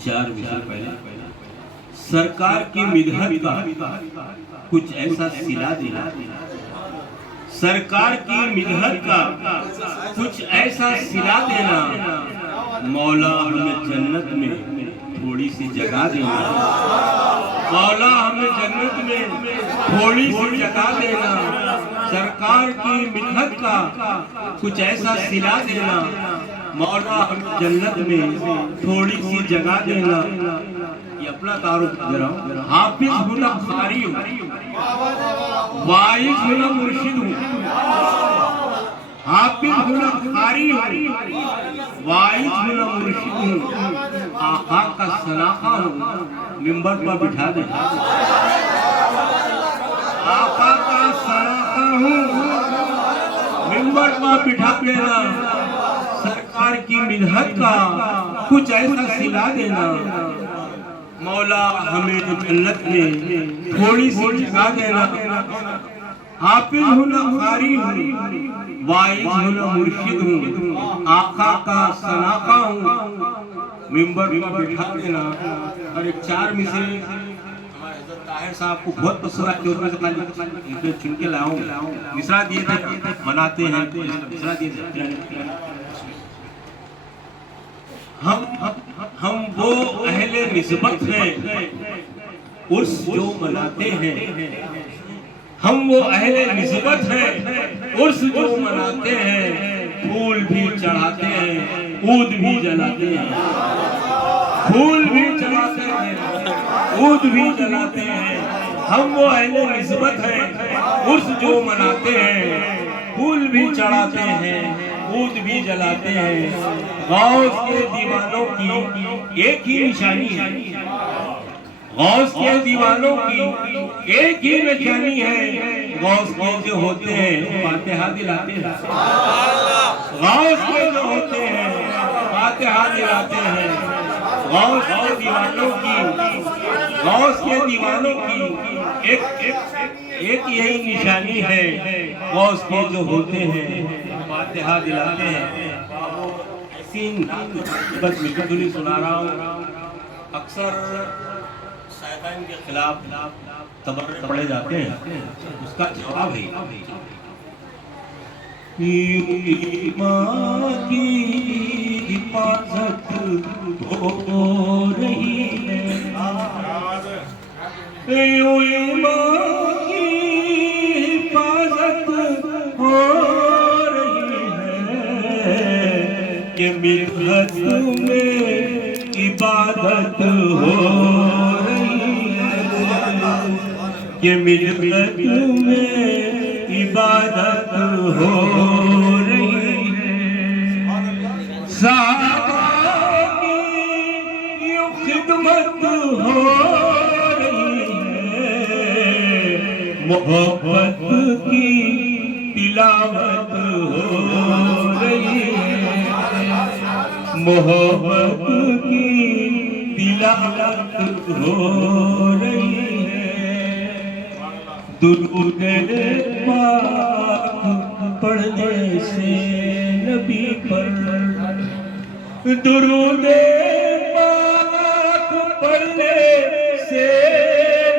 4 विषय पहले सरकार की मिदहत का कुछ ऐसा सिला देना, सरकार की मिदहत का कुछ ऐसा सिला देना, मौला हमें जन्नत में थोड़ी सी जगह देना, मौला हमें जन्नत में थोड़ी सी जगह देना, सरकार की मिदहत का कुछ ऐसा सिला देना, मौला हमें जन्नत में थोड़ी सी जगह देना। ये अपना तारुफ दे रहा हूँ। हाफिज हूँ ना कारी हूँ, वाइज हूँ ना मुर्शिद हूँ, हाफिज हूँ ना कारी हूँ, वाइज हूँ ना मुर्शिद हूँ, आका का सलाखा हूँ, मिंबर पर बिठा दे, आका का सलाखा हूँ, मिंबर पर बिठा देना, सरकार की मिदहत का कुछ ऐसा सिला देना, मौला हमें जन्नत में थोड़ी सी जगह देना। हाफिज हूँ ना कारी हूँ, वाइज हूँ ना मुर्शिद हूँ, आका का सलाखा हूँ, मिंबर पर बिठा देना। और एक 4 मिसरे हमारे हज़रत ताहिर साहब को बहुत पसंद आते, उसमें से चुन के लाऊं, मिसरा दिए थे, मनाते हैं मिसरा दिए थे। हम वो अहले निस्बत हैं उर्स जो मनाते हैं, हम वो अहले निस्बत हैं उर्स जो मनाते हैं, फूल भी चढ़ाते हैं, ऊद भी जलाते हैं, फूल भी चढ़ाते हैं, ऊद भी जलाते हैं। हम वो अहले निस्बत हैं उर्स जो मनाते हैं, फूल भी चढ़ाते हैं, ऊद भी जलाते हैं। गौस के दीवानों की एक ही निशानी है, गौस के दीवानों की एक ही निशानी है, गौस के जो होते हैं फातिहा दिलाते हैं, गौस के जो होते हैं फातिहा दिलाते हैं। गौस के दीवानों की, गौस के दीवानों की एक यही निशानी है, गौस के जो होते हैं फातिहा दिलाते हैं। बस मिठुली सुना रहा हूँ। अक्सर शैतान के खिलाफ तबर्रे पढ़े जाते हैं, उसका जवाब है माँ की हिफाजत हो रही है, माँ की हिफाजत हो के मिदहत में इबादत हो रही है, के मिदहत में इबादत हो रही है, साहबा की यूं खिदमत हो रही है, मोहब्बत की तिलावत हो रही है, मोहब्बत की तिलावत हो रही है। दुरूद पाक पढ़ने से नबी पर, दुरूद पाक पढ़ने से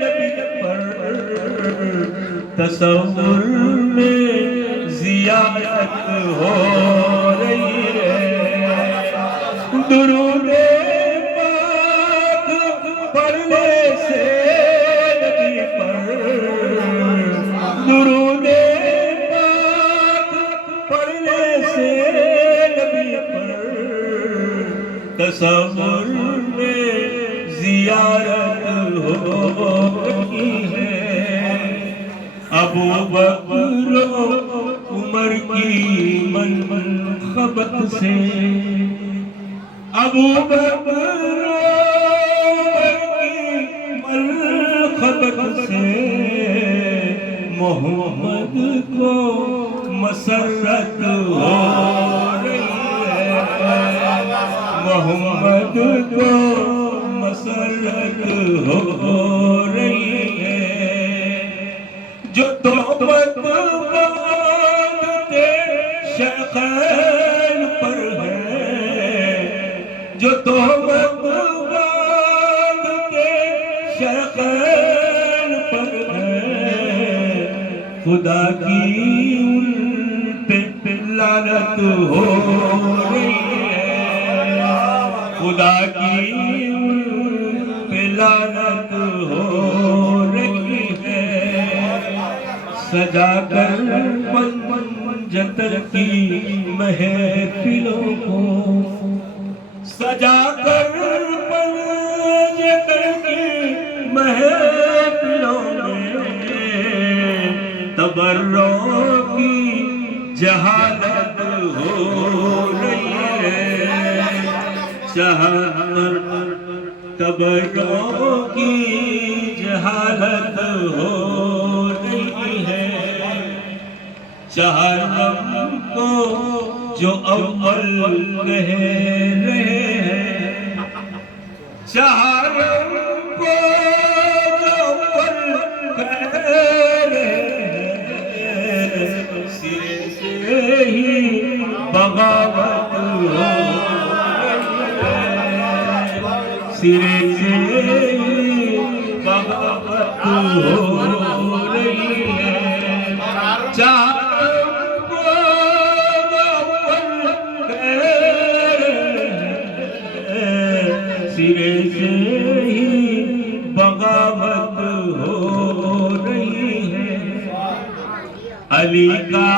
नबी पर, तसव्वुर में ज़ियारत हो रही है। दुरूद पाक पढ़ने से नबी पर, दुरूद पाक पढ़ने से नबी पर, तसव्वुर में ज़ियारत हो रही है। अबू बकर उमर की मनखबत से, अबू बकर की मनखबत से, मोहम्मद को मसरत हो रही है, मोहम्मद को मसरत हो रही है। जो तौबत बांधते शैख़ैन पर है, जो तौबत खुदा की उन पे लानत हो रही है, खुदा की उन पे लानत हो रही है। सजा कर पंजतर की महफिलों को, सजा कर पंजतर की महफिलों में तबर्रो की जहालत हो रही है, तबर्रो की जहालत हो रही है। जहन्नम को जो अव्वल कह रहे हैं, जहन्नम को जो अव्वल कह रहे हैं, सिरे से ही बगावत हो रही है, सिरे से ही बगावत हो रही है। सिरे से ही बगावत हो रही है। अली का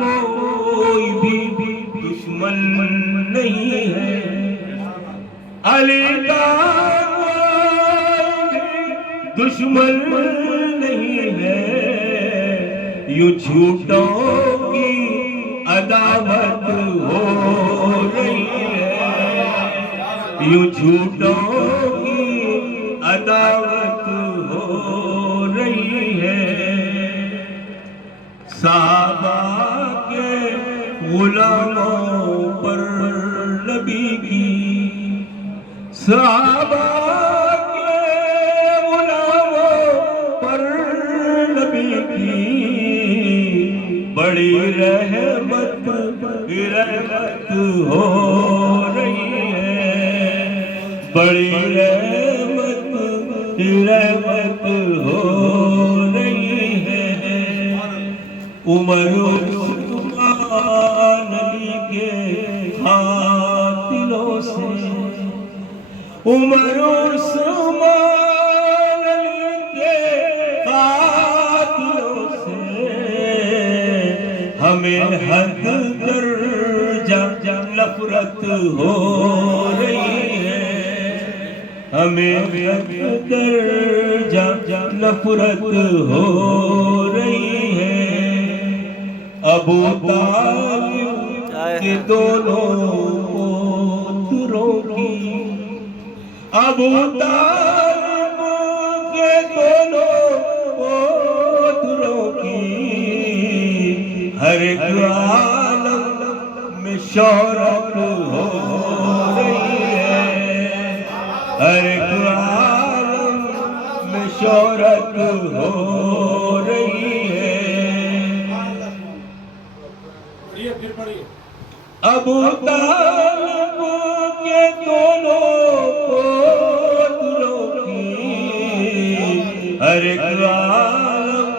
कोई भी दुश्मन नहीं है, अली का कोई भी दुश्मन नहीं है। यूं झूठों की अदावत हो रही है, यूं झूठों की अदावत हो रही है। सहाबा के गुलामों पर नबी की, सहाबा के गुलामों पर नबी की बड़ी रहमत हो रही है, बड़ी रहमत हो रही है। उमर उस्मान अली के कातिलों से, उमर उस्मान अली के कातिलों से हमें हद दर्जा नफरत हो रही है, हमें हद दर्जा नफरत हो रही है। अबू तालिब के दोनों पुत्रों की, अबू तालिब के दोनों पुत्रों की हर एक आलम में शौहरत हो रही है, हर एक आलम में शौहरत हो रही है। अबू तालिब के दोनों पुत्रों की हर एक आलम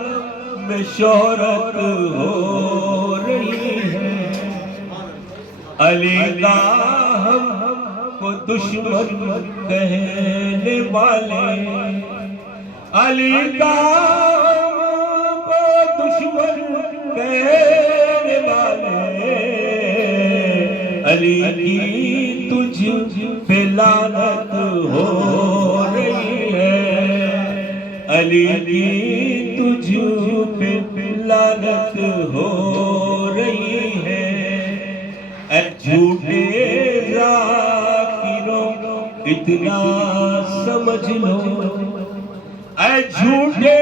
में शौहरत हो रही है। अली का हमको दुश्मन कहने वाले, अली का हमको दुश्मन कहने वाले, अली की तुझ पे लानत हो रही है, अली की तुझ पे लानत हो रही है। झूठे ज़ाकिरों इतना समझ लो, झूठे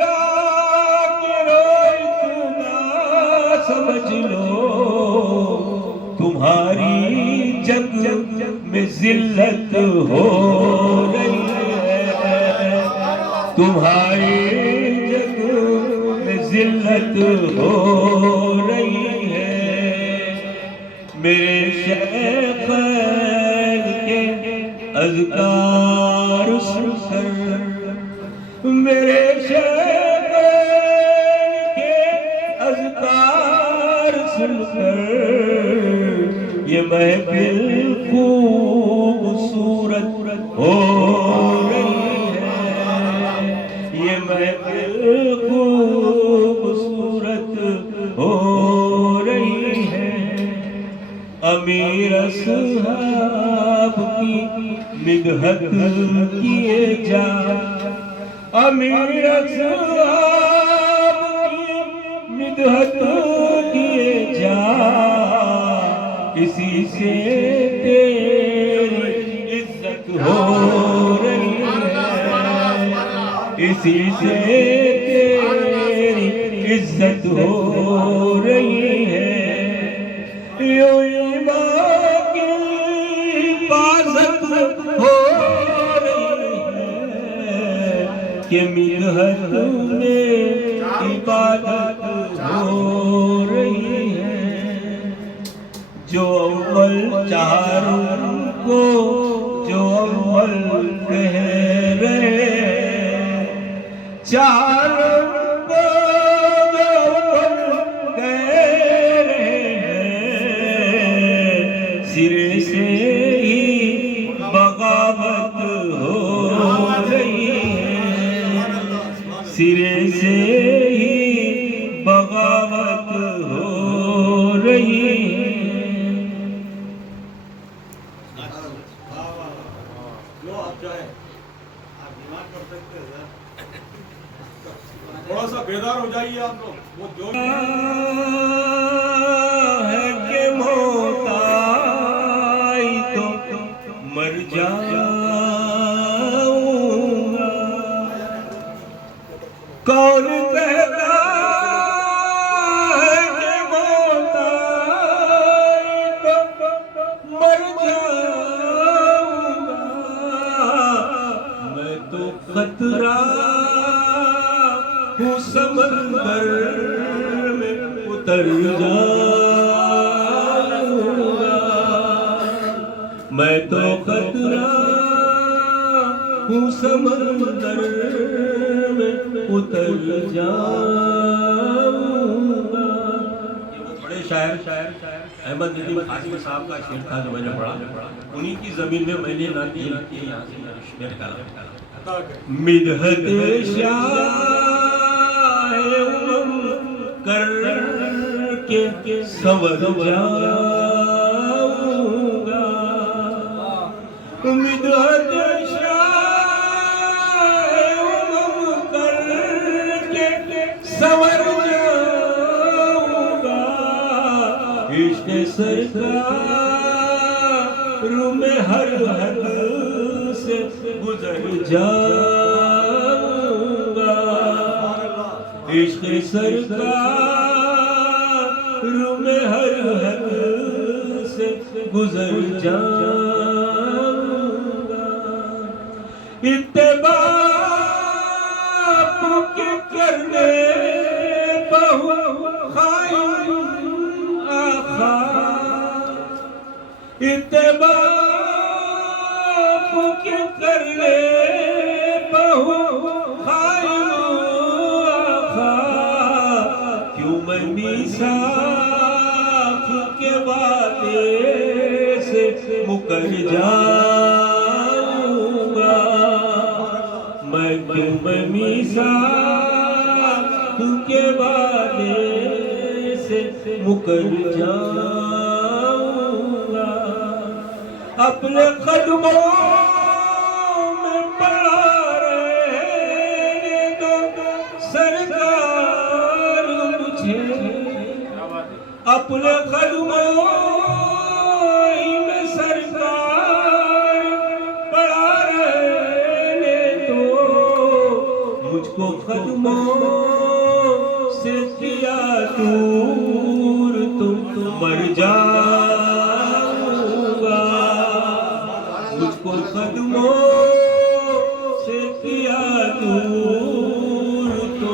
ज़ाकिरों इतना समझ लो, तुम्हारी जग में जिल्लत हो रही है, तुम्हारी जग में जिल्लत हो रही है। मेरे शेख के अज़कार सुनकर, मेरे शेख आपकी मिदहत किए जा, अमीर आपकी मिदहत किए जा, इसी से तेरी इज्जत हो रही है, इसी से तेरी इज्जत हो रही है। यूं ईमान की हिफाजत हो रही है कि मिदहत में इबादत हो रही है। जो अव्वल चारों को जो अव्वल कह रहे, चारों को जो अव्वल कह रहे हैं, सिरे से ही बगावत हो रही है, सिरे से ही बगावत हो रही है। थोड़ा सा बेदार हो जाइए आप लोग। वो जो है कि मौत आई तो मर जाऊंगा, कौन कहता है कि मौत आई तो मर जाऊंगा, मैं तो खतरा हूँ समंदर में उतर जाऊंगा, मैं तो खतरा हूँ समंदर में उतर जाऊंगा। ये वो बड़े शायर अहमद नदीम खासिम साहब का शेर था जो मैंने पढ़ा, उन्हीं की जमीन में मैंने नाती यहाँ से शेर निकाला। मिदहत करके संवर जाऊंगा, मिदहत करके संवर जाऊंगा, इश्क़ सरकार में हर हद से गुजर जाऊंगा, इश्क़ सरकार में हर हद से गुजर जाऊंगा। इत्तेबा आपके करने बहु ख़ाइन आखा, इत्तेबा आपके करने बहु ख़ाइन आखा, क्यों मैं मीसाक़ के वादे से मुकर जाऊंगा, मैं क्यों मैं मीसाक़ के वादे से मुकर जाऊंगा। अपने कदमों में पड़ा रहने दो सरकार मुझे, अपने कदमों में सरकार पड़ा रहने दो, मुझको कदमों से किया दूर तो मर जाऊंगा, मुझको कदमों से किया दूर तो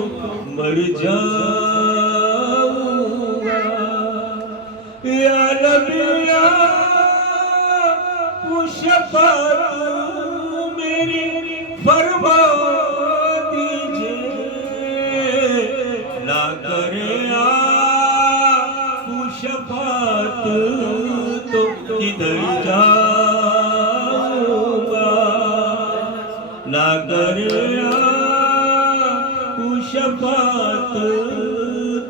मर जाऊंगा। या नबी या शफ़ाअत मेरी फरमा दीजिए, ना करे आप शफ़ाअत तो किधर जाऊंगा, ना करे आप शफ़ाअत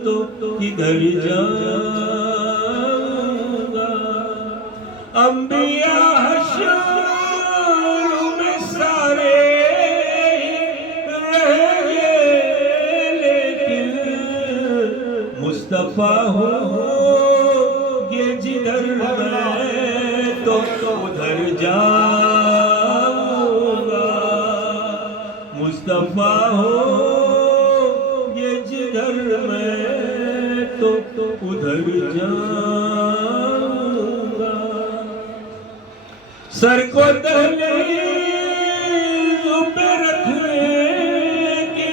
तो किधर जाऊंगा। अंबिया मुस्तफा हो ये जिधर मैं तो उधर जाऊंगा। मुस्तफा हो ये जिधर मैं तो उधर जाऊंगा। सर को दहलीज़ पे रखने की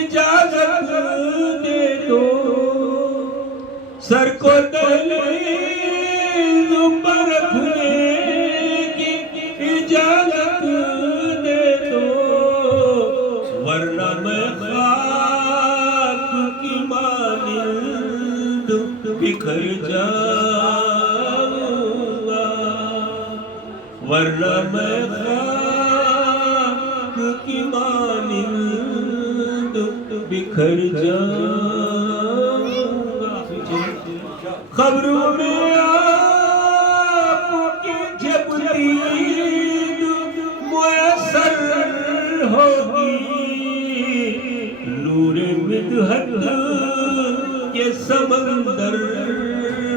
इजाजत दे दो। सर को दहलीज़ पर रखने की इजाजत दे दो, वरना मैं खाक की मानिंद बिखर जाऊंगा। वरना मैं खाक की मानिंद बिखर जाऊंगा। खबरों में आपकी जब दीद मुयस्सर होगी, नूरे मिदहत के समंदर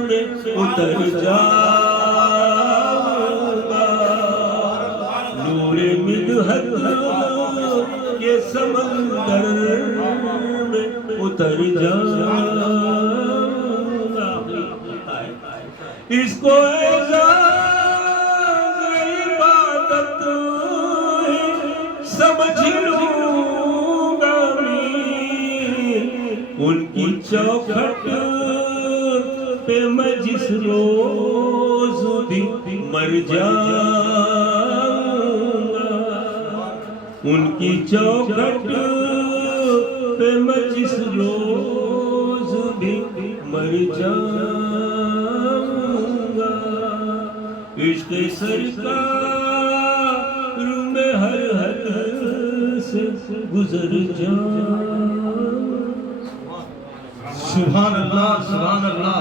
में उतर जाऊंगा। नूरे मिदहत के समंदर में उतर जाऊंगा। इसको इबादत समझ लूंगा मैं। उनकी चौखट पे मैं जिस रोज भी मर जाऊंगा। उनकी चौखट पे मैं जिस रोज भी मर जाऊंगा। इश्क़ सरकार में हर हद से गुजर जाऊं। सुभान अल्लाह, सुभान अल्लाह।